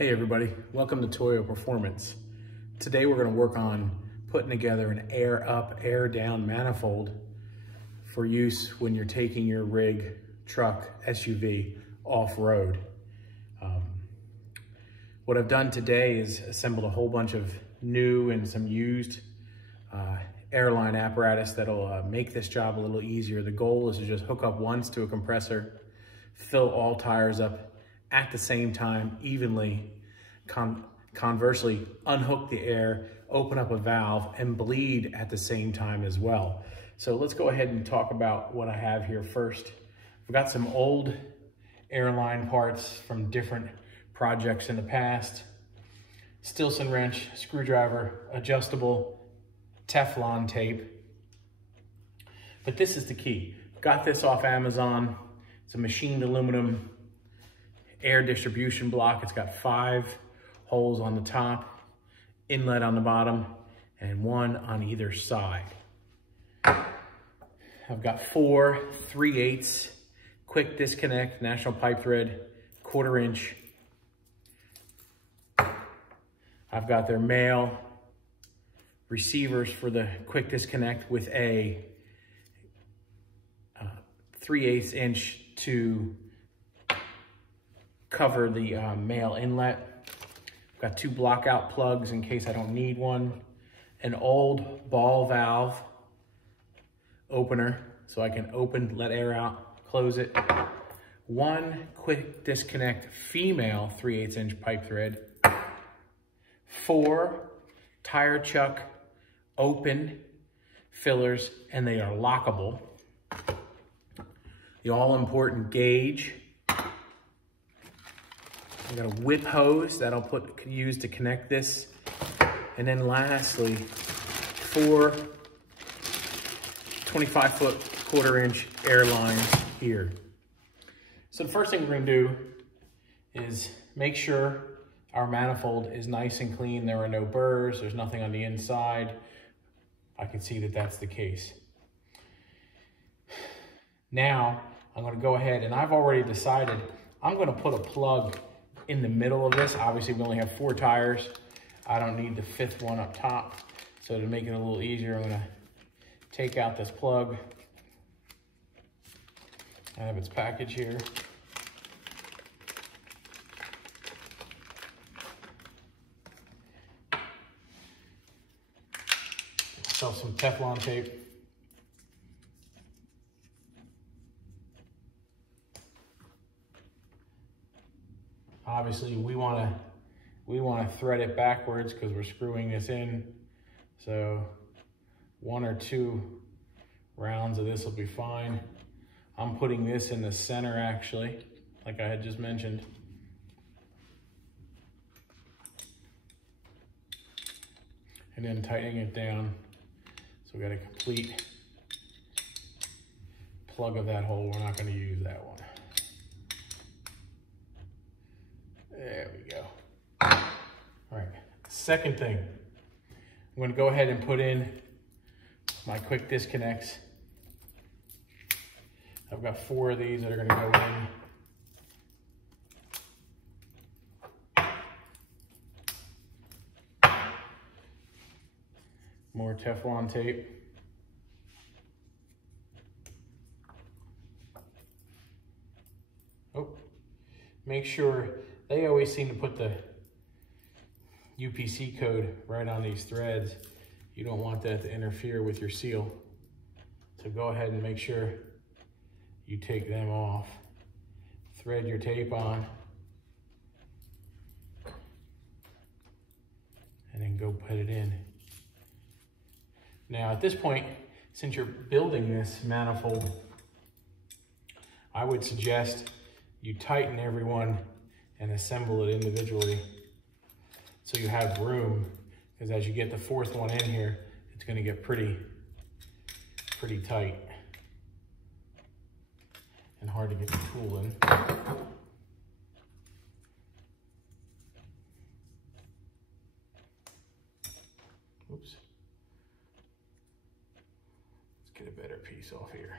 Hey everybody, welcome to Toyo Performance. Today we're going to work on putting together an air up, air down manifold for use when you're taking your rig, truck, SUV off-road. What I've done today is assembled a whole bunch of new and some used airline apparatus that'll make this job a little easier. The goal is to just hook up once to a compressor, fill all tires up at the same time evenly, conversely unhook the air, open up a valve, and bleed at the same time as well. So let's go ahead and talk about what I have here first. I've got some old airline parts from different projects in the past. Stilson wrench, screwdriver, adjustable Teflon tape. But this is the key. Got this off Amazon. It's a machined aluminum air distribution block. It's got 5 holes on the top, inlet on the bottom, and 1 on either side. I've got 4 3/8 quick disconnect national pipe thread 1/4 inch. I've got their male receivers for the quick disconnect with a 3/8 inch to cover the male inlet. I've got 2 block out plugs in case I don't need one. An old ball valve opener so I can open, let air out, close it. 1 quick disconnect female 3/8 inch pipe thread. 4 tire chuck open fillers, and they are lockable. The all-important gauge. I've got a whip hose that I'll use to connect this. And then lastly, 4 25-foot 1/4 inch air lines here. So the first thing we're gonna do is make sure our manifold is nice and clean. There are no burrs, there's nothing on the inside. I can see that that's the case. Now, I'm gonna go ahead and I've already decided I'm gonna put a plug in the middle of this. Obviously we only have 4 tires. I don't need the 5th one up top. So to make it a little easier, I'm gonna take out this plug. I have its package here. Sell some Teflon tape. Obviously, we want to thread it backwards because we're screwing this in. So 1 or 2 rounds of this will be fine. I'm putting this in the center actually, like I had just mentioned. And then tightening it down. So we got a complete plug of that hole. We're not going to use that one. There we go. All right, second thing. I'm going to go ahead and put in my quick disconnects. I've got 4 of these that are going to go in. More Teflon tape. Oh, make sure, they always seem to put the UPC code right on these threads. You don't want that to interfere with your seal. So go ahead and make sure you take them off. Thread your tape on. And then go put it in. Now at this point, since you're building this manifold, I would suggest you tighten every one and assemble it individually so you have room, because as you get the 4th one in here, it's going to get pretty tight and hard to get the tool in. Oops. Let's get a better piece off here.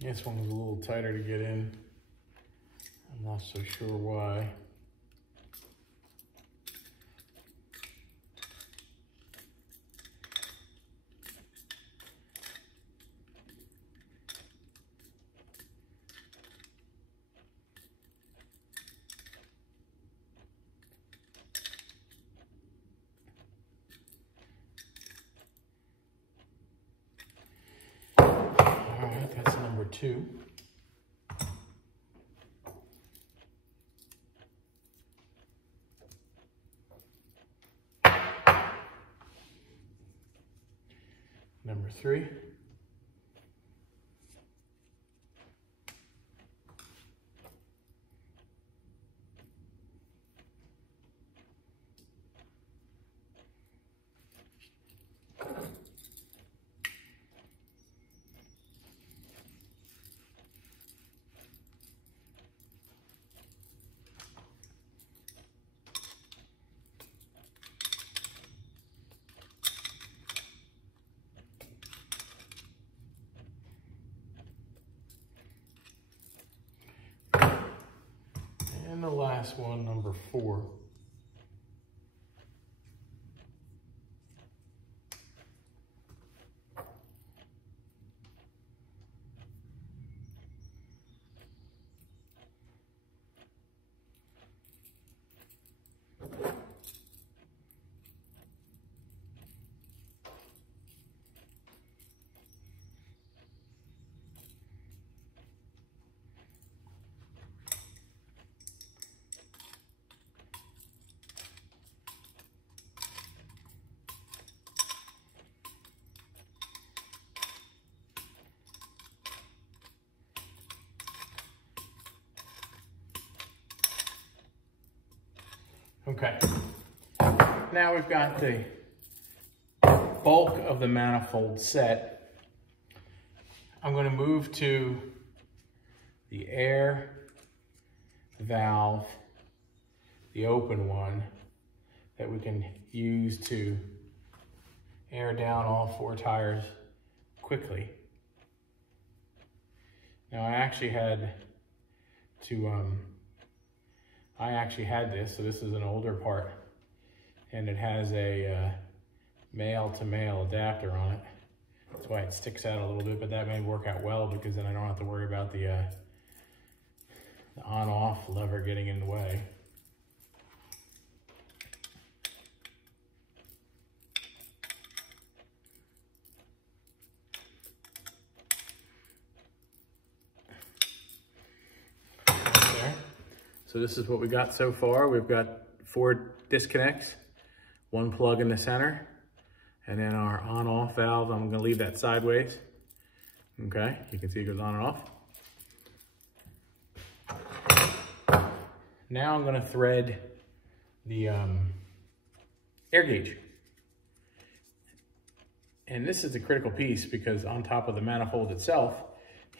This one was a little tighter to get in. I'm not so sure why. That's number 2. Number 3. And the last one, number 4. Okay, now we've got the bulk of the manifold set. I'm going to move to the air valve, the open one, that we can use to air down all 4 tires quickly. Now I actually had this, so this is an older part, and it has a male-to-male adapter on it. That's why it sticks out a little bit, but that may work out well because then I don't have to worry about the on-off lever getting in the way. So this is what we got so far. We've got 4 disconnects, 1 plug in the center, and then our on-off valve, I'm gonna leave that sideways. Okay, you can see it goes on and off. Now I'm gonna thread the air gauge. And this is a critical piece because on top of the manifold itself,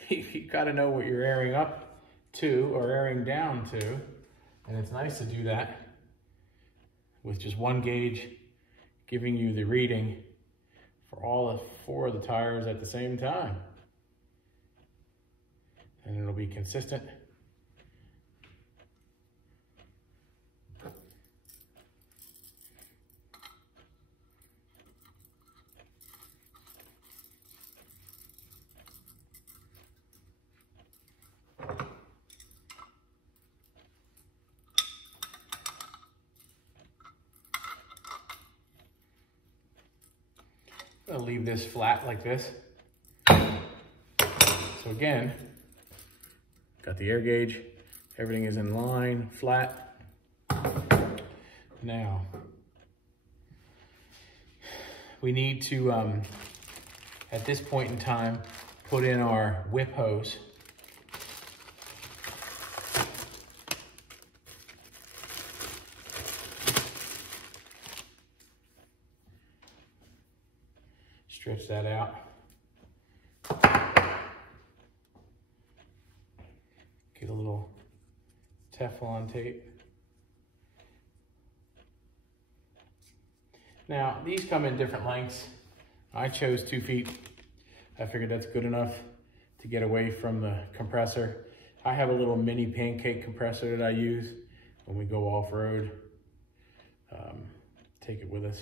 you gotta know what you're airing up to or airing down to, and it's nice to do that with just 1 gauge giving you the reading for all 4 of the tires at the same time, and it'll be consistent. I'm gonna leave this flat like this. So again, got the air gauge, everything is in line, flat. Now, we need to, at this point in time, put in our whip hose. Stretch that out. Get a little Teflon tape. Now, these come in different lengths. I chose 2 feet. I figured that's good enough to get away from the compressor. I have a little mini pancake compressor that I use when we go off-road. Take it with us.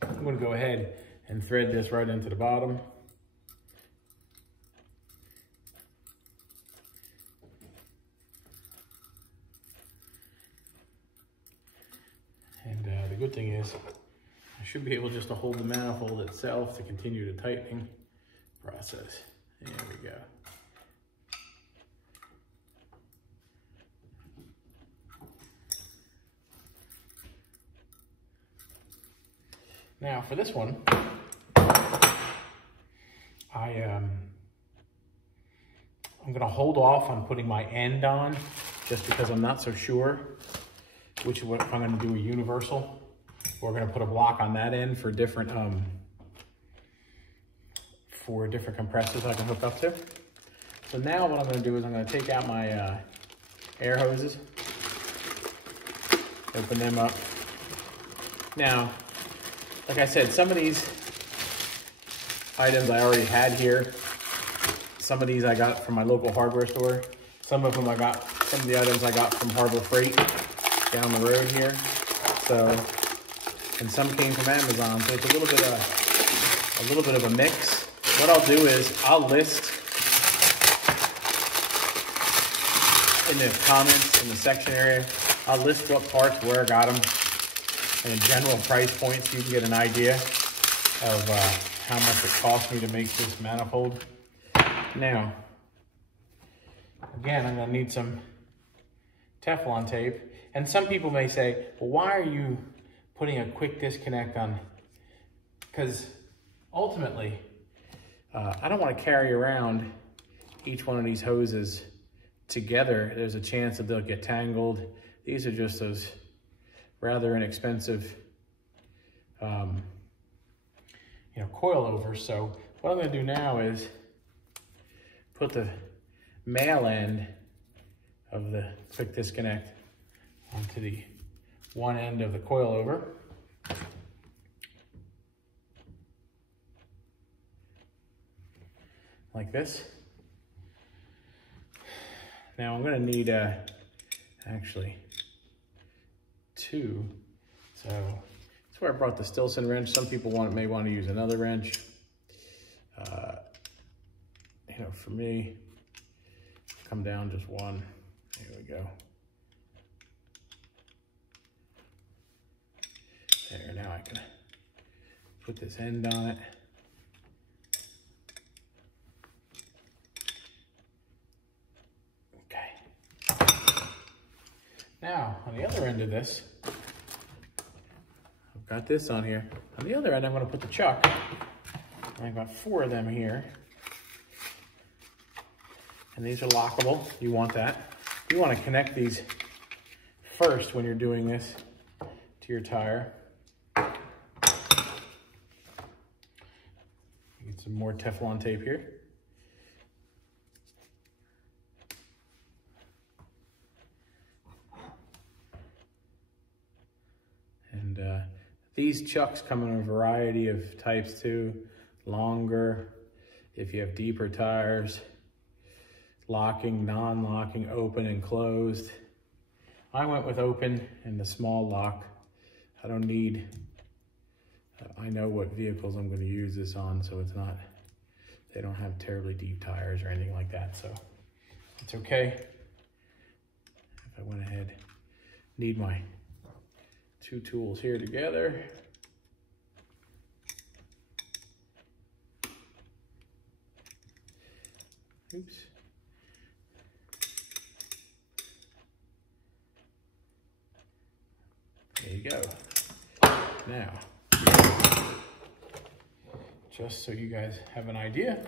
I'm gonna go ahead and thread this right into the bottom. And the good thing is, I should be able just to hold the manifold itself to continue the tightening process. There we go. Now for this one, I'm gonna hold off on putting my end on just because I'm not so sure which if I'm gonna do a universal. We're gonna put a block on that end for different compressors I can hook up to. So now what I'm gonna do is I'm gonna take out my air hoses, open them up. Now, like I said, some of these items I already had here. Some of these I got from my local hardware store. Some of the items I got from Harbor Freight down the road here. So, and some came from Amazon. So it's a little bit of a mix. What I'll do is I'll list in the comments, in the section area, I'll list what parts, where I got them, and a general price point so you can get an idea of how much it cost me to make this manifold. Now, again, I'm gonna need some Teflon tape. And some people may say, well, why are you putting a quick disconnect on? Because ultimately, I don't wanna carry around each one of these hoses together. There's a chance that they'll get tangled. These are just those rather inexpensive coilovers. So what I'm gonna do now is put the male end of the quick disconnect onto the one end of the coilover. Like this. Now I'm gonna need actually two. So that's where I brought the Stillson wrench. Some people may want to use another wrench. For me, come down just one. There we go. There, now I can put this end on it. Okay. Now, on the other end of this, I've got this on here. On the other end, I'm going to put the chuck. I've got 4 of them here. And these are lockable. You want that. You want to connect these first when you're doing this to your tire. Get some more Teflon tape here. And these chucks come in a variety of types too. Longer, if you have deeper tires. Locking, non-locking, open and closed. I went with open and the small lock. I don't need, I know what vehicles I'm going to use this on, so it's not, they don't have terribly deep tires or anything like that, so it's okay. If I went ahead, need my 2 tools here together. Oops. There you go. Now, just so you guys have an idea,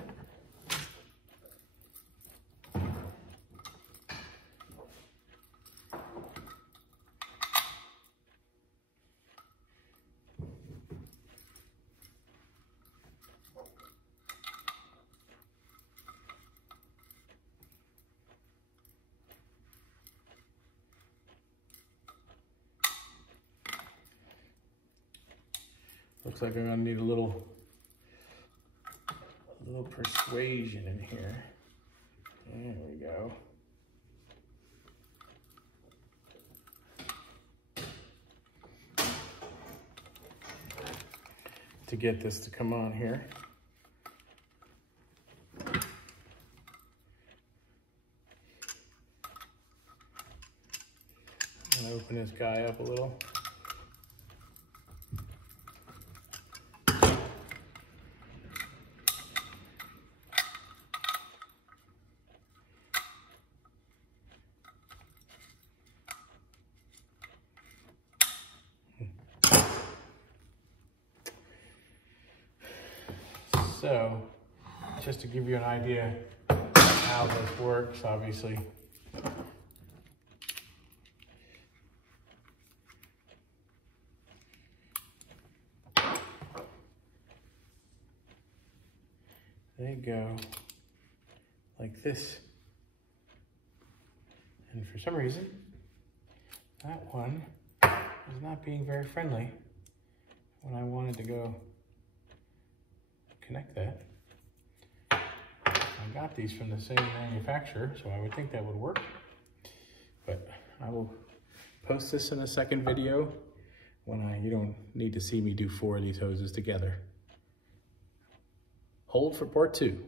looks like I'm gonna need a little little persuasion in here. There we go. To get this to come on here. And open this guy up a little. So, just to give you an idea how this works, obviously. They go like this. And for some reason, that one is not being very friendly when I wanted to go connect that. I got these from the same manufacturer, so I would think that would work. But I will post this in a second video when you don't need to see me do 4 of these hoses together. Hold for part 2.